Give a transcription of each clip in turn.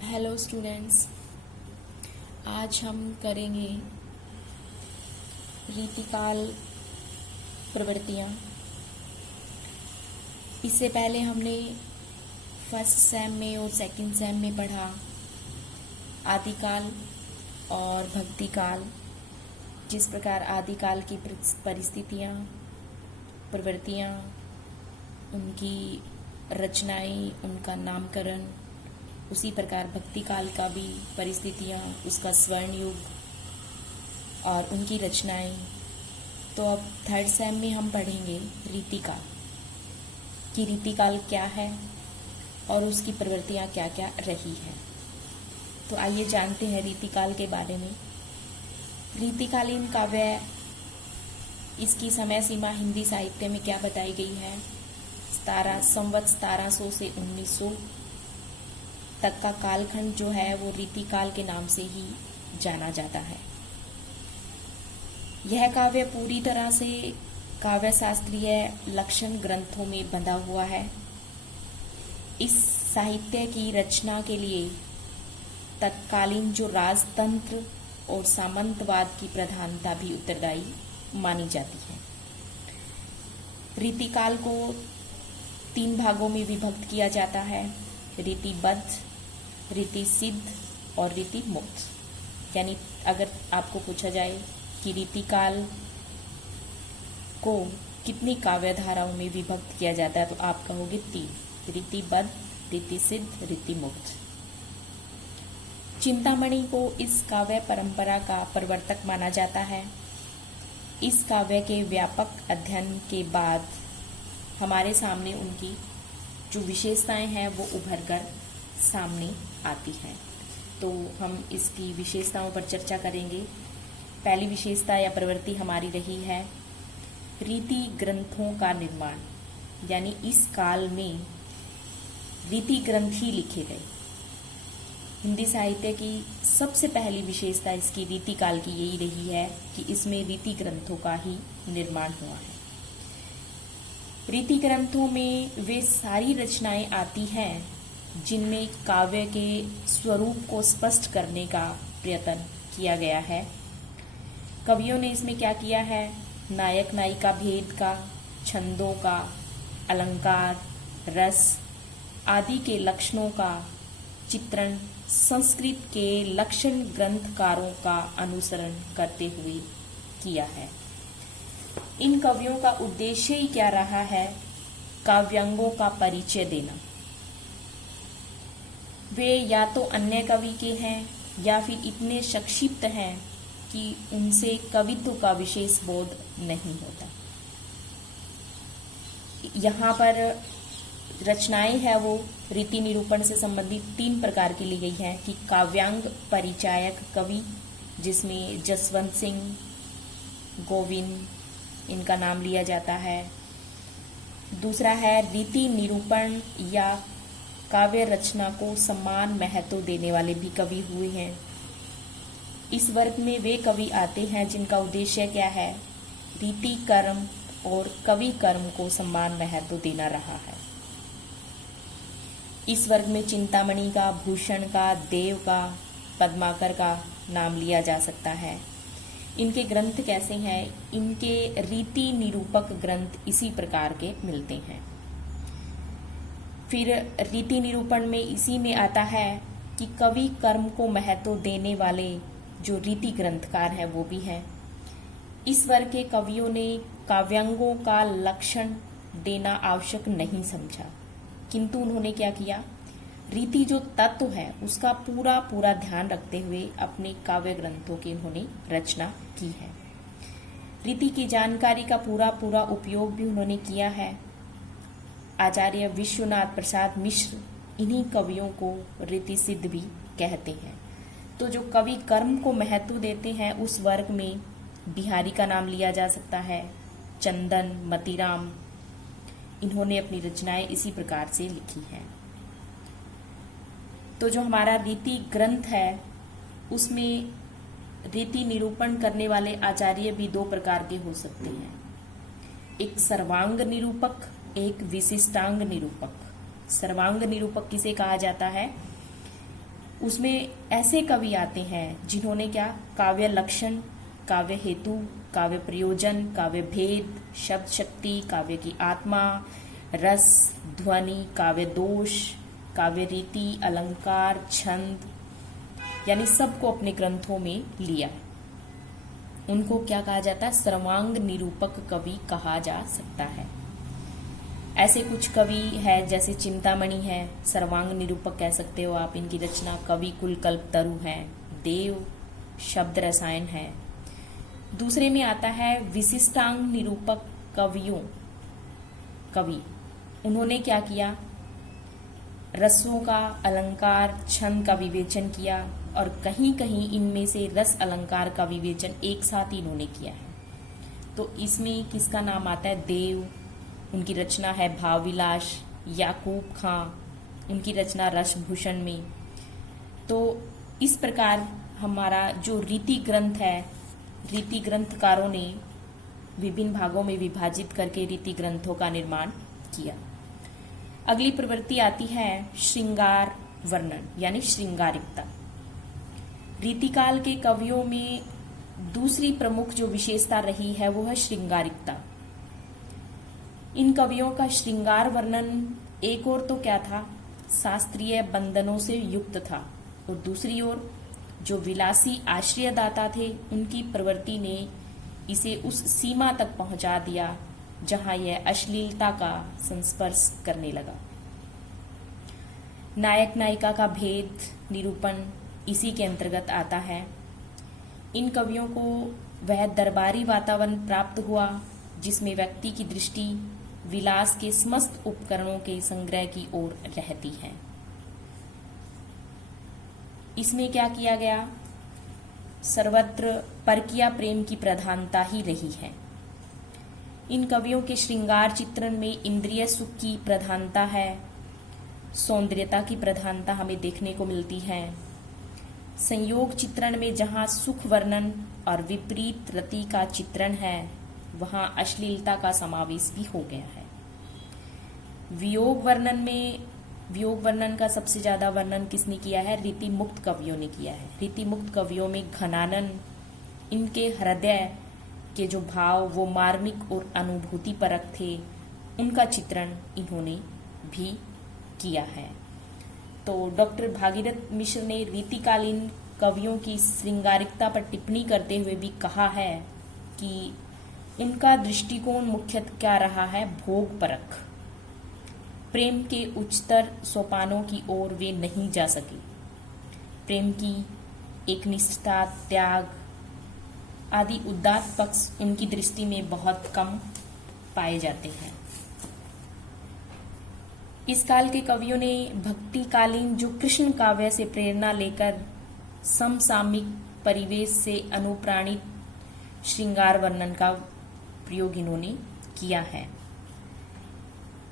Hello students, आज हम करेंगे रीतिकाल प्रवृत्तियाँ। इससे पहले हमने फर्स्ट सेम में और सेकंड सेम में पढ़ा आदिकाल और भक्तिकाल। जिस प्रकार आदिकाल की परिस्थितियाँ, प्रवृत्तियाँ, उनकी रचनाएं, उनका नामकरण, उसी प्रकार भक्ति काल का भी परिस्थितियाँ, उसका स्वर्ण युग और उनकी रचनाएं। तो अब थर्ड सेम में हम पढ़ेंगे रीतिकाल कि रीतिकाल क्या है और उसकी प्रवृत्तियाँ क्या क्या रही हैं। तो आइए जानते हैं रीतिकाल के बारे में। रीतिकालीन काव्य, इसकी समय सीमा हिंदी साहित्य में क्या बताई गई है? संवत 1700 से 1900 तक का कालखंड जो है वो रीतिकाल के नाम से ही जाना जाता है। यह काव्य पूरी तरह से काव्य शास्त्रीय लक्षण ग्रंथों में बंधा हुआ है। इस साहित्य की रचना के लिए तत्कालीन जो राजतंत्र और सामंतवाद की प्रधानता भी उत्तरदायी मानी जाती है। रीतिकाल को 3 भागों में विभक्त किया जाता है: रीतिबद्ध, रीति सिद्ध और रीति मुक्त। यानी अगर आपको पूछा जाए कि रीतिकाल को कितनी काव्य धाराओं में विभक्त किया जाता है, तो आप कहोगे 3: रीतिबद्ध, रीति सिद्ध, रीति मुक्त। चिंतामणि को इस काव्य परंपरा का प्रवर्तक माना जाता है। इस काव्य के व्यापक अध्ययन के बाद हमारे सामने उनकी जो विशेषताएं हैं वो उभर कर सामने आती हैं। तो हम इसकी विशेषताओं पर चर्चा करेंगे। पहली विशेषता या प्रवृत्ति हमारी रही है रीति ग्रंथों का निर्माण, यानी इस काल में रीति ग्रंथ ही लिखे गए। हिंदी साहित्य की सबसे पहली विशेषता इसकी रीतिकाल की यही रही है कि इसमें रीति ग्रंथों का ही निर्माण हुआ है। रीति ग्रंथों में वे सारी रचनाएं आती हैं जिनमें काव्य के स्वरूप को स्पष्ट करने का प्रयत्न किया गया है। कवियों ने इसमें क्या किया है? नायक नायिका भेद का, छंदों का, अलंकार, रस आदि के लक्षणों का चित्रण संस्कृत के लक्षण ग्रंथकारों का अनुसरण करते हुए किया है। इन कवियों का उद्देश्य ही क्या रहा है? काव्यांगों का परिचय देना। वे या तो अन्य कवि के हैं या फिर इतने संक्षिप्त हैं कि उनसे कवित्व का विशेष बोध नहीं होता। यहाँ पर रचनाएं है वो रीति निरूपण से संबंधित 3 प्रकार की ली गई हैं कि काव्यांग परिचायक कवि, जिसमें जसवंत सिंह, गोविंद इनका नाम लिया जाता है। दूसरा है रीति निरूपण या काव्य रचना को सम्मान महत्व देने वाले भी कवि हुए हैं। इस वर्ग में वे कवि आते हैं जिनका उद्देश्य क्या है? रीति कर्म और कवि कर्म को सम्मान महत्व देना रहा है। इस वर्ग में चिंतामणि का, भूषण का, देव का, पद्माकर का नाम लिया जा सकता है। इनके ग्रंथ कैसे हैं? इनके रीति निरूपक ग्रंथ इसी प्रकार के मिलते हैं। फिर रीति निरूपण में इसी में आता है कि कवि कर्म को महत्व देने वाले जो रीति ग्रंथकार हैं वो भी हैं। इस वर्ग के कवियों ने काव्यांगों का लक्षण देना आवश्यक नहीं समझा, किंतु उन्होंने क्या किया? रीति जो तत्व है उसका पूरा पूरा ध्यान रखते हुए अपने काव्य ग्रंथों की उन्होंने रचना की है। रीति की जानकारी का पूरा पूरा उपयोग भी उन्होंने किया है। आचार्य विश्वनाथ प्रसाद मिश्र इन्हीं कवियों को रीति सिद्ध भी कहते हैं। तो जो कवि कर्म को महत्व देते हैं उस वर्ग में बिहारी का नाम लिया जा सकता है, चंदन, मतीराम, इन्होंने अपनी रचनाएं इसी प्रकार से लिखी हैं। तो जो हमारा रीति ग्रंथ है उसमें रीति निरूपण करने वाले आचार्य भी 2 प्रकार के हो सकते हैं। एक सर्वांग निरूपक, एक विशिष्टांग निरूपक। सर्वांग निरूपक किसे कहा जाता है? उसमें ऐसे कवि आते हैं जिन्होंने क्या काव्य लक्षण, काव्य हेतु, काव्य प्रयोजन, काव्य भेद, शब्द शक्ति, काव्य की आत्मा, रस, ध्वनि, काव्य दोष, काव्य रीति, अलंकार, छंद, यानी सबको अपने ग्रंथों में लिया। उनको क्या कहा जाता है? सर्वांग निरूपक कवि कहा जा सकता है। ऐसे कुछ कवि है जैसे चिंतामणि है, सर्वांग निरूपक कह सकते हो आप। इनकी रचना कवि कुल कल्पतरु है, देव शब्द रसायन है। दूसरे में आता है विशिष्टांग निरूपक कवि। उन्होंने क्या किया? रसों का, अलंकार, छंद का विवेचन किया और कहीं कहीं इनमें से रस अलंकार का विवेचन एक साथ ही इन्होंने किया है। तो इसमें किसका नाम आता है? देव। उनकी रचना है भाव विलास। याकूब खां, उनकी रचना रसभूषण में। तो इस प्रकार हमारा जो रीति ग्रंथ है, रीति ग्रंथकारों ने विभिन्न भागों में विभाजित करके रीति ग्रंथों का निर्माण किया। अगली प्रवृत्ति आती है श्रृंगार वर्णन, यानी श्रृंगारिकता। रीतिकाल के कवियों में दूसरी प्रमुख जो विशेषता रही है वो है श्रृंगारिकता। इन कवियों का श्रृंगार वर्णन एक ओर तो क्या था? शास्त्रीय बंधनों से युक्त था, और दूसरी ओर जो विलासी आश्रयदाता थे उनकी प्रवृत्ति ने इसे उस सीमा तक पहुंचा दिया जहां यह अश्लीलता का संस्पर्श करने लगा। नायक नायिका का भेद निरूपण इसी के अंतर्गत आता है। इन कवियों को वह दरबारी वातावरण प्राप्त हुआ जिसमें व्यक्ति की दृष्टि विलास के समस्त उपकरणों के संग्रह की ओर रहती है। इसमें क्या किया गया? सर्वत्र परकीय प्रेम की प्रधानता ही रही है। इन कवियों के श्रृंगार चित्रण में इंद्रिय सुख की प्रधानता है, सौंदर्यता की प्रधानता हमें देखने को मिलती है। संयोग चित्रण में जहां सुख वर्णन और विपरीत रति का चित्रण है वहां अश्लीलता का समावेश भी हो गया है। वियोग वर्णन का सबसे ज्यादा वर्णन किसने किया है? रीति मुक्त कवियों ने किया है। रीति मुक्त कवियों में घनानन, इनके हृदय के जो भाव वो मार्मिक और अनुभूति परक थे, उनका चित्रण इन्होंने भी किया है। तो डॉक्टर भागीरथ मिश्र ने रीतिकालीन कवियों की श्रृंगारिकता पर टिप्पणी करते हुए भी कहा है कि उनका दृष्टिकोण मुख्यतः क्या रहा है? भोग परक। प्रेम के उच्चतर सोपानों की ओर वे नहीं जा सके। प्रेम की एकनिष्ठता, त्याग आदि उदात्त पक्ष उनकी दृष्टि में बहुत कम पाए जाते हैं। इस काल के कवियों ने भक्तिकालीन जो कृष्ण काव्य से प्रेरणा लेकर समसामयिक परिवेश से अनुप्राणित श्रृंगार वर्णन का प्रयोग इन्होंने किया है।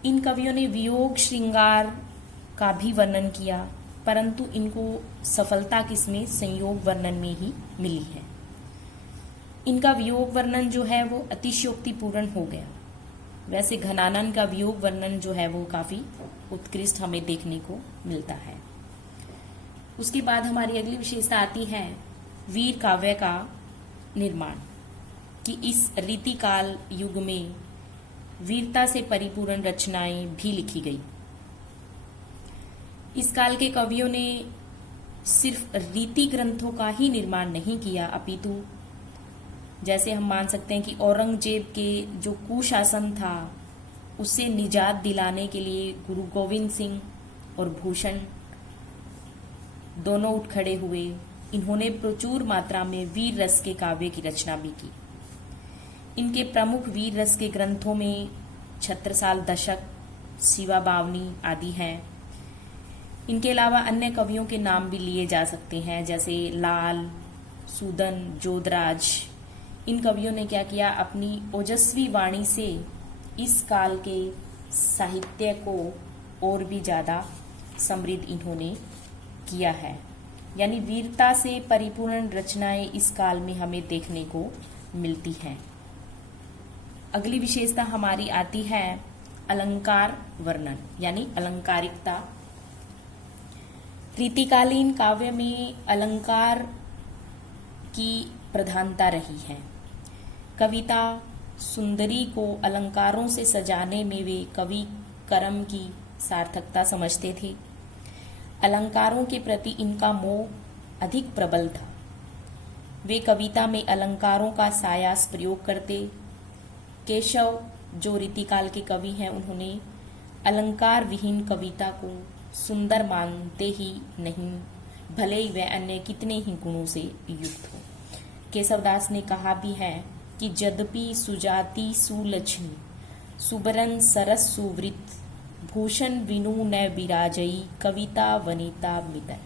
इन कवियों ने वियोग श्रृंगार का भी वर्णन किया, परंतु इनको सफलता किसमें? संयोग वर्णन में ही मिली है। इनका वियोग वर्णन जो है वो अतिशयोक्तिपूर्ण हो गया। वैसे घनानन का वियोग वर्णन जो है वो काफी उत्कृष्ट हमें देखने को मिलता है। उसके बाद हमारी अगली विशेषता आती है वीर काव्य का निर्माण, कि इस रीतिकाल युग में वीरता से परिपूर्ण रचनाएं भी लिखी गई। इस काल के कवियों ने सिर्फ रीति ग्रंथों का ही निर्माण नहीं किया, अपितु जैसे हम मान सकते हैं कि औरंगजेब के जो कुशासन था उससे निजात दिलाने के लिए गुरु गोविंद सिंह और भूषण दोनों उठ खड़े हुए। इन्होंने प्रचुर मात्रा में वीर रस के काव्य की रचना भी की। इनके प्रमुख वीर रस के ग्रंथों में छत्रसाल दशक, शिवा बावनी आदि हैं। इनके अलावा अन्य कवियों के नाम भी लिए जा सकते हैं, जैसे लाल, सूदन, जोधराज। इन कवियों ने क्या किया? अपनी ओजस्वी वाणी से इस काल के साहित्य को और भी ज्यादा समृद्ध इन्होंने किया है। यानी वीरता से परिपूर्ण रचनाएं इस काल में हमें देखने को मिलती हैं। अगली विशेषता हमारी आती है अलंकार वर्णन, यानी अलंकारिकता। रीतिकालीन काव्य में अलंकार की प्रधानता रही है। कविता सुंदरी को अलंकारों से सजाने में वे कवि कर्म की सार्थकता समझते थे। अलंकारों के प्रति इनका मोह अधिक प्रबल था। वे कविता में अलंकारों का सायास प्रयोग करते। केशव जो रीतिकाल के कवि हैं, उन्होंने अलंकार विहीन कविता को सुंदर मानते ही नहीं, भले ही वह अन्य कितने ही गुणों से युक्त हो। केशवदास ने कहा भी है कि यद्यपि सुजाति सुलक्ष्मी सुबरन सरस सुवृत भूषण विनु न विराजई कविता वनिता मितर,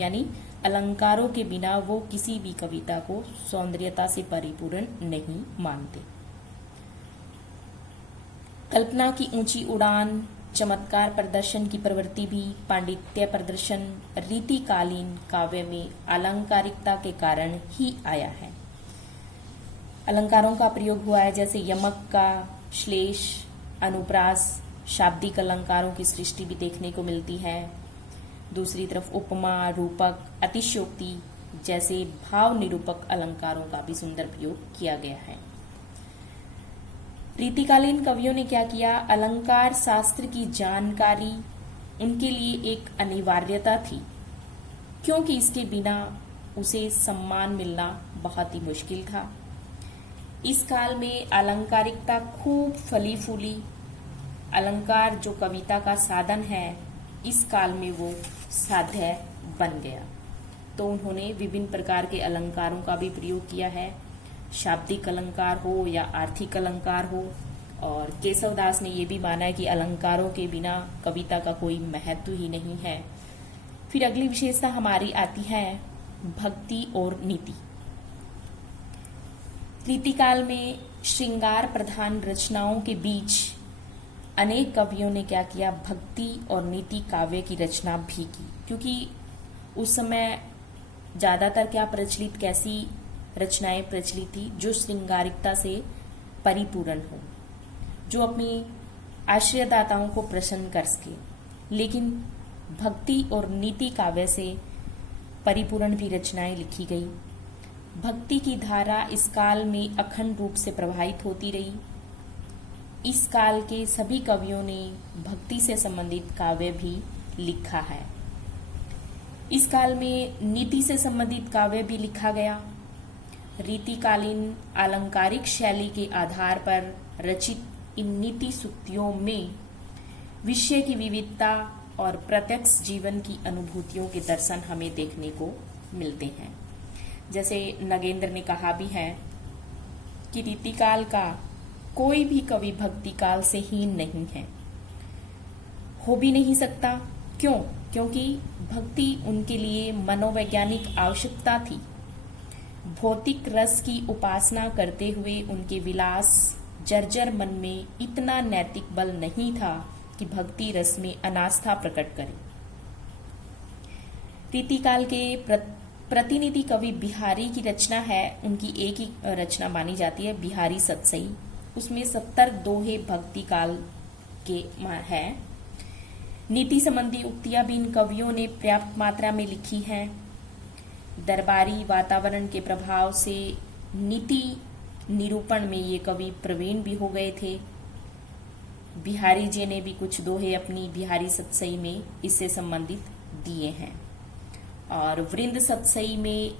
यानी अलंकारों के बिना वो किसी भी कविता को सौंदर्यता से परिपूर्ण नहीं मानते। कल्पना की ऊंची उड़ान, चमत्कार प्रदर्शन की प्रवृत्ति भी पांडित्य प्रदर्शन रीतिकालीन काव्य में अलंकारिकता के कारण ही आया है। अलंकारों का प्रयोग हुआ है, जैसे यमक का श्लेष, अनुप्रास, शाब्दिक अलंकारों की सृष्टि भी देखने को मिलती है। दूसरी तरफ उपमा, रूपक, अतिशयोक्ति जैसे भाव निरूपक अलंकारों का भी सुंदर प्रयोग किया गया है। रीतिकालीन कवियों ने क्या किया, अलंकार शास्त्र की जानकारी उनके लिए एक अनिवार्यता थी, क्योंकि इसके बिना उसे सम्मान मिलना बहुत ही मुश्किल था। इस काल में अलंकारिकता खूब फली फूली। अलंकार जो कविता का साधन है, इस काल में वो साध्य बन गया। तो उन्होंने विभिन्न प्रकार के अलंकारों का भी प्रयोग किया है, शाब्दिक अलंकार हो या आर्थिक अलंकार हो। और केशवदास ने ये भी माना है कि अलंकारों के बिना कविता का कोई महत्व ही नहीं है। फिर अगली विशेषता हमारी आती है भक्ति और नीति। रीतिकाल में श्रृंगार प्रधान रचनाओं के बीच अनेक कवियों ने क्या किया, भक्ति और नीति काव्य की रचना भी की, क्योंकि उस समय ज्यादातर क्या प्रचलित, कैसी रचनाएं प्रचलित थी, जो श्रृंगारिकता से परिपूर्ण हो, जो अपनी आश्रयदाताओं को प्रसन्न कर सके। लेकिन भक्ति और नीति काव्य से परिपूर्ण भी रचनाएं लिखी गई। भक्ति की धारा इस काल में अखंड रूप से प्रवाहित होती रही। इस काल के सभी कवियों ने भक्ति से संबंधित काव्य भी लिखा है। इस काल में नीति से संबंधित काव्य भी लिखा गया। रीतिकालीन अलंकारिक शैली के आधार पर रचित इन नीति सूक्तियों में विषय की विविधता और प्रत्यक्ष जीवन की अनुभूतियों के दर्शन हमें देखने को मिलते हैं। जैसे नगेंद्र ने कहा भी है कि रीतिकाल का कोई भी कवि भक्ति काल से हीन नहीं है, हो भी नहीं सकता। क्यों? क्योंकि भक्ति उनके लिए मनोवैज्ञानिक आवश्यकता थी। भौतिक रस की उपासना करते हुए उनके विलास जर्जर मन में इतना नैतिक बल नहीं था कि भक्ति रस में अनास्था प्रकट करे। रीतिकाल के प्रतिनिधि कवि बिहारी की रचना है, उनकी एक ही रचना मानी जाती है, बिहारी सतसई। उसमें 70 दोहे भक्ति काल के है। नीति संबंधी उक्तियां भी इन कवियों ने पर्याप्त मात्रा में लिखी हैं। दरबारी वातावरण के प्रभाव से नीति निरूपण में ये कवि प्रवीण भी हो गए थे। बिहारी जी ने भी कुछ दोहे अपनी बिहारी सतसई में इससे संबंधित दिए हैं। और वृंद सतसई में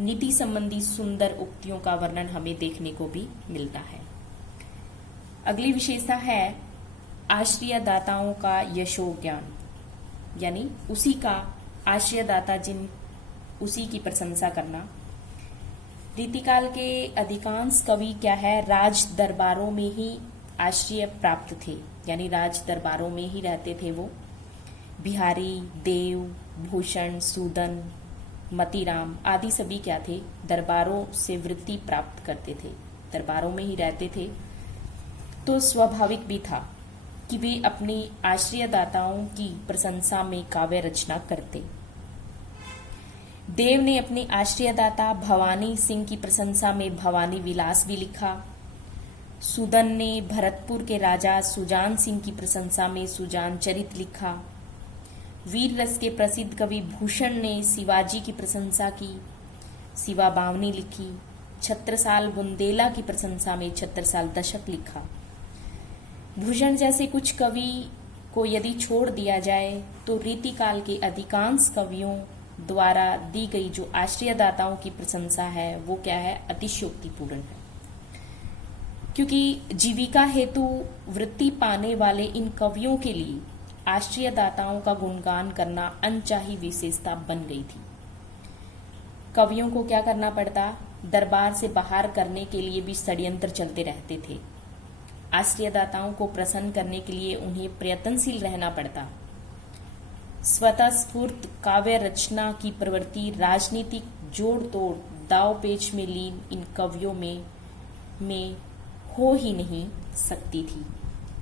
नीति संबंधी सुंदर उक्तियों का वर्णन हमें देखने को भी मिलता है। अगली विशेषता है आश्रयदाताओं का यशो ज्ञान, यानी उसी का आश्रयदाता जिन उसी की प्रशंसा करना। रीतिकाल के अधिकांश कवि क्या है, राज दरबारों में ही आश्रय प्राप्त थे, यानी राज दरबारों में ही रहते थे वो। बिहारी, देव, भूषण, सूदन, मतीराम आदि सभी क्या थे, दरबारों से वृत्ति प्राप्त करते थे, दरबारों में ही रहते थे। तो स्वाभाविक भी था कि वे अपनी आश्रयदाताओं की प्रशंसा में काव्य रचना करते। देव ने अपने आश्रयदाता भवानी सिंह की प्रशंसा में भवानी विलास भी लिखा। सूदन ने भरतपुर के राजा सुजान सिंह की प्रशंसा में सुजान चरित लिखा। वीर रस के प्रसिद्ध कवि भूषण ने शिवाजी की प्रशंसा की, शिवा बावनी लिखी। छत्रसाल बुंदेला की प्रशंसा में छत्रसाल दशक लिखा। भूषण जैसे कुछ कवि को यदि छोड़ दिया जाए तो रीतिकाल के अधिकांश कवियों द्वारा दी गई जो आश्रयदाताओं की प्रशंसा है वो क्या है, अतिशयोक्तिपूर्ण है। क्योंकि जीविका हेतु वृत्ति पाने वाले इन कवियों के लिए आश्रयदाताओं का गुणगान करना अनचाही विशेषता बन गई थी। कवियों को क्या करना पड़ता, दरबार से बाहर करने के लिए भी षड्यंत्र चलते रहते थे। आश्रयदाताओं को प्रसन्न करने के लिए उन्हें प्रयत्नशील रहना पड़ता। स्वतः स्फूर्त काव्य रचना की प्रवृत्ति राजनीतिक जोड़ तोड़ दाव पेच में लीन इन कवियों में हो ही नहीं सकती थी।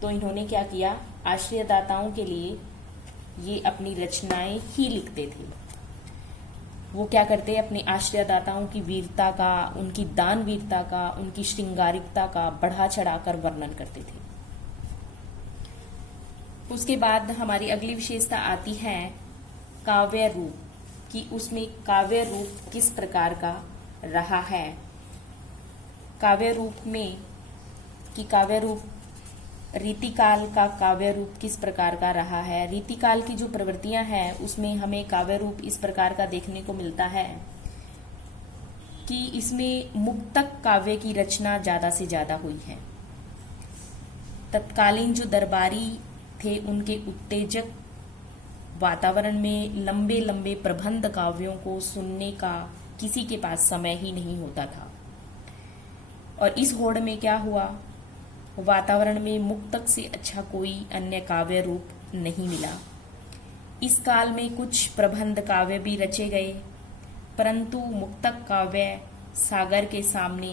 तो इन्होंने क्या किया, आश्रयदाताओं के लिए ये अपनी रचनाएं ही लिखते थे। वो क्या करते, अपने आश्रयदाताओं की वीरता का, उनकी दान वीरता का, उनकी श्रृंगारिकता का बढ़ा चढ़ाकर वर्णन करते थे। उसके बाद हमारी अगली विशेषता आती है काव्य रूप कि उसमें काव्य रूप किस प्रकार का रहा है। काव्य रूप में कि काव्य रूप रीतिकाल का काव्य रूप किस प्रकार का रहा है। रीतिकाल की जो प्रवृत्तियां हैं उसमें हमें काव्य रूप इस प्रकार का देखने को मिलता है कि इसमें मुक्तक काव्य की रचना ज्यादा से ज्यादा हुई है। तत्कालीन जो दरबारी थे उनके उत्तेजक वातावरण में लंबे लंबे प्रबंध काव्यों को सुनने का किसी के पास समय ही नहीं होता था। और इस होड़ में क्या हुआ, वातावरण में मुक्तक से अच्छा कोई अन्य काव्य रूप नहीं मिला। इस काल में कुछ प्रबंध काव्य भी रचे गए, परंतु मुक्तक काव्य सागर के सामने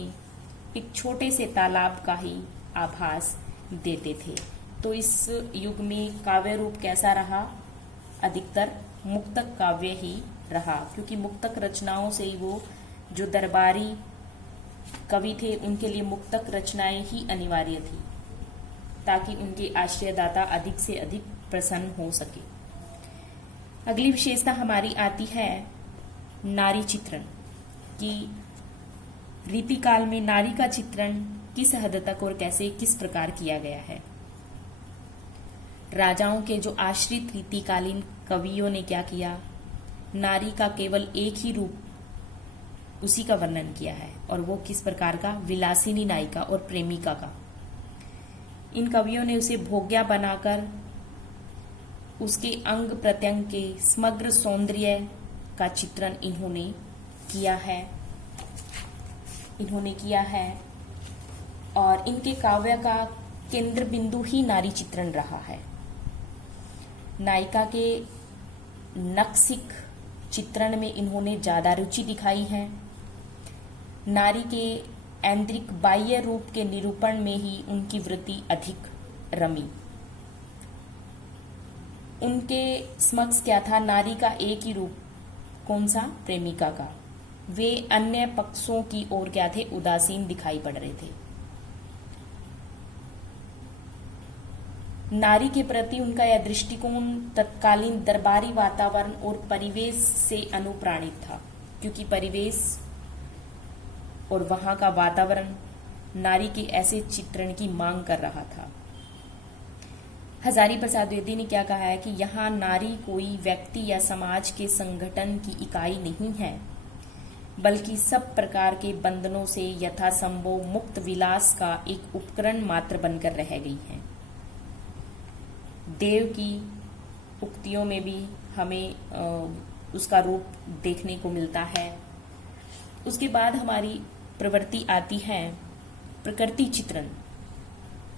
एक छोटे से तालाब का ही आभास देते थे। तो इस युग में काव्य रूप कैसा रहा, अधिकतर मुक्तक काव्य ही रहा, क्योंकि मुक्तक रचनाओं से ही वो जो दरबारी कवि थे उनके लिए मुक्तक रचनाएं ही अनिवार्य थी ताकि उनके आश्रयदाता अधिक से अधिक प्रसन्न हो सके। अगली विशेषता हमारी आती है नारी चित्रण कि रीतिकाल में नारी का चित्रण किस हद तक और कैसे किस प्रकार किया गया है। राजाओं के जो आश्रित रीतिकालीन कवियों ने क्या किया, नारी का केवल एक ही रूप उसी का वर्णन किया है और वो किस प्रकार का, विलासिनी नायिका और प्रेमिका का। इन कवियों ने उसे भोग्या बनाकर उसके अंग प्रत्यंग के समग्र सौंदर्य का चित्रण इन्होंने किया है और इनके काव्य का केंद्र बिंदु ही नारी चित्रण रहा है। नायिका के नक्सिक चित्रण में इन्होंने ज्यादा रुचि दिखाई है। नारी के ऐन्द्रिक बाह्य रूप के निरूपण में ही उनकी वृत्ति अधिक रमी। उनके समक्ष क्या था, नारी का एक ही रूप, कौन सा, प्रेमिका का। वे अन्य पक्षों की ओर क्या थे, उदासीन दिखाई पड़ रहे थे। नारी के प्रति उनका यह दृष्टिकोण तत्कालीन दरबारी वातावरण और परिवेश से अनुप्राणित था, क्योंकि परिवेश और वहां का वातावरण नारी के ऐसे चित्रण की मांग कर रहा था। हजारी प्रसाद द्विवेदी ने क्या कहा है कि यहाँ नारी कोई व्यक्ति या समाज के संगठन की इकाई नहीं है, बल्कि सब प्रकार के बंधनों से यथासंभव मुक्त विलास का एक उपकरण मात्र बनकर रह गई है। देव की उक्तियों में भी हमें उसका रूप देखने को मिलता है। उसके बाद हमारी प्रवृत्ति आती है प्रकृति चित्रण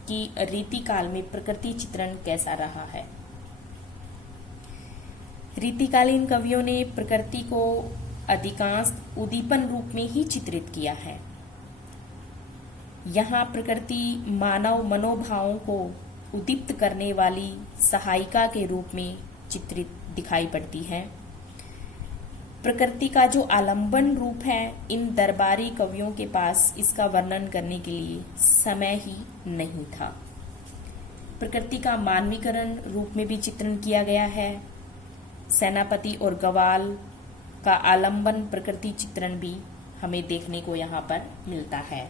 कि रीतिकाल में प्रकृति चित्रण कैसा रहा है। रीतिकालीन कवियों ने प्रकृति को अधिकांश उद्दीपन रूप में ही चित्रित किया है। यहाँ प्रकृति मानव मनोभावों को उद्दीप्त करने वाली सहायिका के रूप में चित्रित दिखाई पड़ती है। प्रकृति का जो आलंबन रूप है, इन दरबारी कवियों के पास इसका वर्णन करने के लिए समय ही नहीं था। प्रकृति का मानवीकरण रूप में भी चित्रण किया गया है। सेनापति और गवाल का आलंबन प्रकृति चित्रण भी हमें देखने को यहाँ पर मिलता है।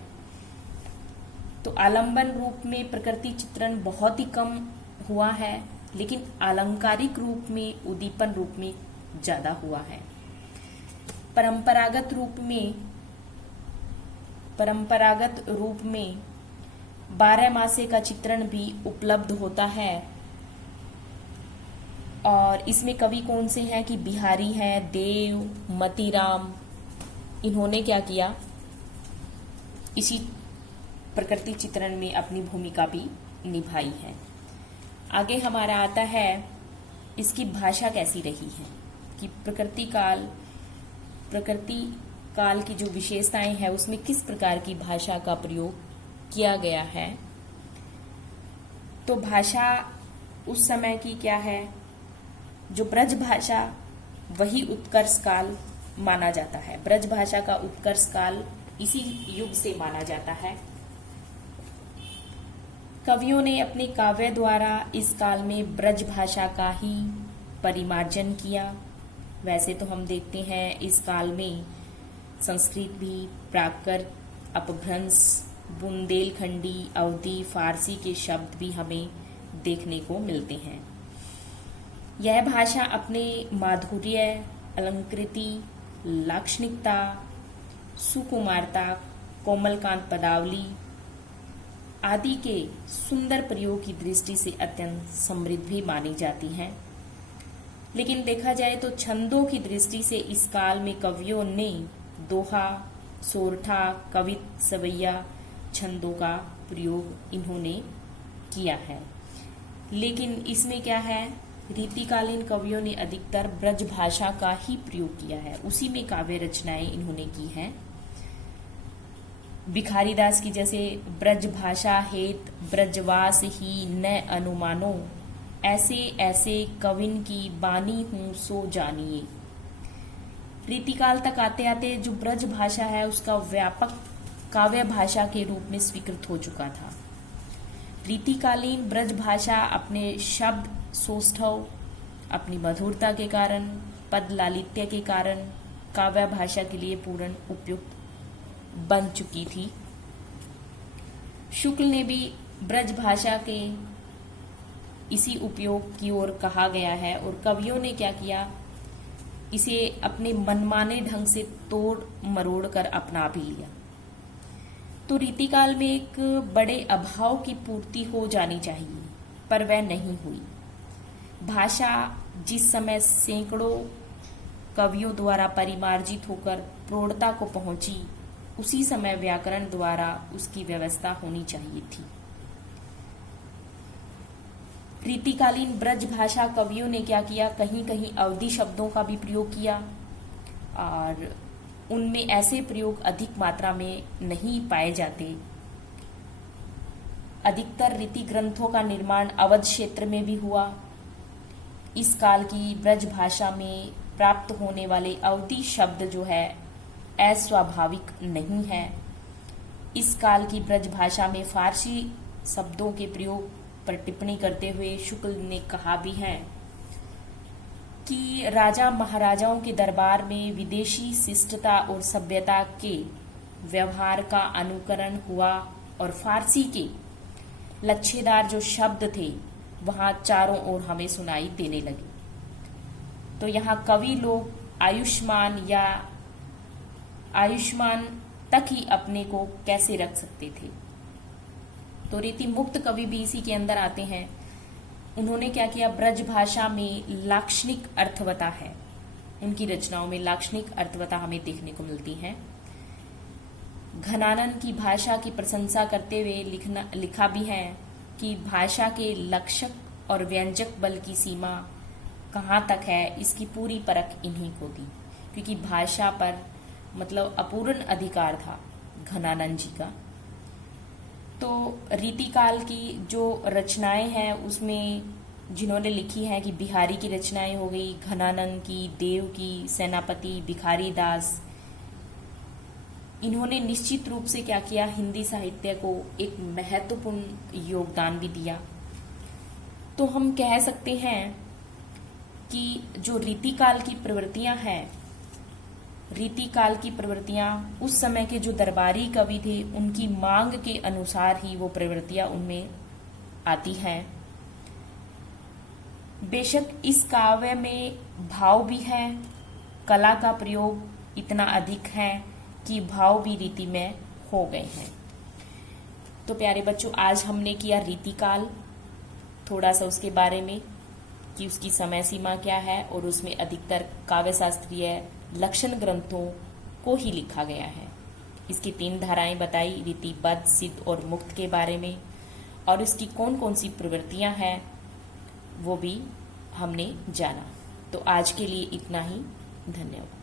तो आलंबन रूप में प्रकृति चित्रण बहुत ही कम हुआ है, लेकिन अलंकारिक रूप में, उद्दीपन रूप में ज्यादा हुआ है। परंपरागत रूप में 12 मासे का चित्रण भी उपलब्ध होता है। और इसमें कवि कौन से हैं कि बिहारी हैं, देव, मतीराम। इन्होंने क्या किया, इसी प्रकृति चित्रण में अपनी भूमिका भी निभाई है। आगे हमारा आता है इसकी भाषा कैसी रही है, कि प्रकृति काल की जो विशेषताएं हैं उसमें किस प्रकार की भाषा का प्रयोग किया गया है। तो भाषा उस समय की क्या है, जो ब्रज भाषा, वही उत्कर्ष काल माना जाता है। ब्रज भाषा का उत्कर्ष काल इसी युग से माना जाता है। कवियों ने अपने काव्य द्वारा इस काल में ब्रज भाषा का ही परिमार्जन किया। वैसे तो हम देखते हैं इस काल में संस्कृत भी, प्राकृत, अपभ्रंश, बुंदेलखंडी, अवधी, फारसी के शब्द भी हमें देखने को मिलते हैं। यह भाषा अपने माधुर्य, अलंकृति, लाक्षणिकता, सुकुमारता, कोमलकांत पदावली आदि के सुंदर प्रयोग की दृष्टि से अत्यंत समृद्ध भी मानी जाती है। लेकिन देखा जाए तो छंदों की दृष्टि से इस काल में कवियों ने दोहा, सोरठा, कवित, सवैया छंदों का प्रयोग इन्होंने किया है। लेकिन इसमें क्या है, रीतिकालीन कवियों ने अधिकतर ब्रज भाषा का ही प्रयोग किया है, उसी में काव्य रचनाएं इन्होंने की हैं। भिखारी दास की जैसे ब्रज भाषा हेत ब्रजवास ही न अनुमानो, ऐसे ऐसे कविन की बानी हूं सो जानिए। रीतिकाल तक आते आते जो ब्रज भाषा है उसका व्यापक काव्य भाषा के रूप में स्वीकृत हो चुका था। रीतिकालीन ब्रज भाषा अपने शब्द सौष्ठव, अपनी मधुरता के कारण, पद लालित्य के कारण काव्य भाषा के लिए पूर्ण उपयुक्त बन चुकी थी। शुक्ल ने भी ब्रज भाषा के इसी उपयोग की ओर कहा गया है और कवियों ने क्या किया, इसे अपने मनमाने ढंग से तोड़ मरोड़ कर अपना भी लिया। तो रीतिकाल में एक बड़े अभाव की पूर्ति हो जानी चाहिए, पर वह नहीं हुई। भाषा जिस समय सैकड़ों कवियों द्वारा परिमार्जित होकर प्रौढ़ता को पहुंची, उसी समय व्याकरण द्वारा उसकी व्यवस्था होनी चाहिए थी। रीतिकालीन ब्रज भाषा कवियों ने क्या किया, कहीं कहीं अवधि शब्दों का भी प्रयोग किया और उनमें ऐसे प्रयोग अधिक मात्रा में नहीं पाए जाते। अधिकतर रीति ग्रंथों का निर्माण अवध क्षेत्र में भी हुआ। इस काल की ब्रज भाषा में प्राप्त होने वाले अवधि शब्द जो है अस्वाभाविक नहीं है। इस काल की ब्रज भाषा में फारसी शब्दों के प्रयोग पर टिप्पणी करते हुए शुक्ल ने कहा भी है कि राजा महाराजाओं के दरबार में विदेशी शिष्टता और सभ्यता के व्यवहार का अनुकरण हुआ और फारसी के लच्छेदार जो शब्द थे वहां चारों ओर हमें सुनाई देने लगे। तो यहाँ कवि लोग आयुष्मान तक ही अपने को कैसे रख सकते थे। तो रीति मुक्त कवि भी इसी के अंदर आते हैं। उन्होंने क्या किया, ब्रज भाषा में लाक्षणिक अर्थवता है, उनकी रचनाओं में लाक्षणिक अर्थवता हमें देखने को मिलती है। घनानन की भाषा की प्रशंसा करते हुए लिखा भी है कि भाषा के लक्षक और व्यंजक बल की सीमा कहाँ तक है, इसकी पूरी परख इन्हीं को दी, क्योंकि भाषा पर मतलब अपूर्ण अधिकार था घनानंद जी का। तो रीतिकाल की जो रचनाएं हैं उसमें जिन्होंने लिखी हैं कि बिहारी की रचनाएं हो गई, घनानंद की, देव की, सेनापति, भिखारी दास, इन्होंने निश्चित रूप से क्या किया, हिंदी साहित्य को एक महत्वपूर्ण योगदान भी दिया। तो हम कह सकते हैं कि जो रीतिकाल की प्रवृत्तियां हैं, रीतिकाल की प्रवृत्तियां उस समय के जो दरबारी कवि थे उनकी मांग के अनुसार ही वो प्रवृत्तियां उनमें आती हैं। बेशक इस काव्य में भाव भी है, कला का प्रयोग इतना अधिक है कि भाव भी रीति में हो गए हैं। तो प्यारे बच्चों, आज हमने किया रीतिकाल, थोड़ा सा उसके बारे में कि उसकी समय सीमा क्या है, और उसमें अधिकतर काव्य शास्त्रीय लक्षण ग्रंथों को ही लिखा गया है। इसकी 3 धाराएं बताई, रीति, बद्ध, सिद्ध और मुक्त के बारे में, और इसकी कौन कौन सी प्रवृत्तियां हैं वो भी हमने जाना। तो आज के लिए इतना ही। धन्यवाद।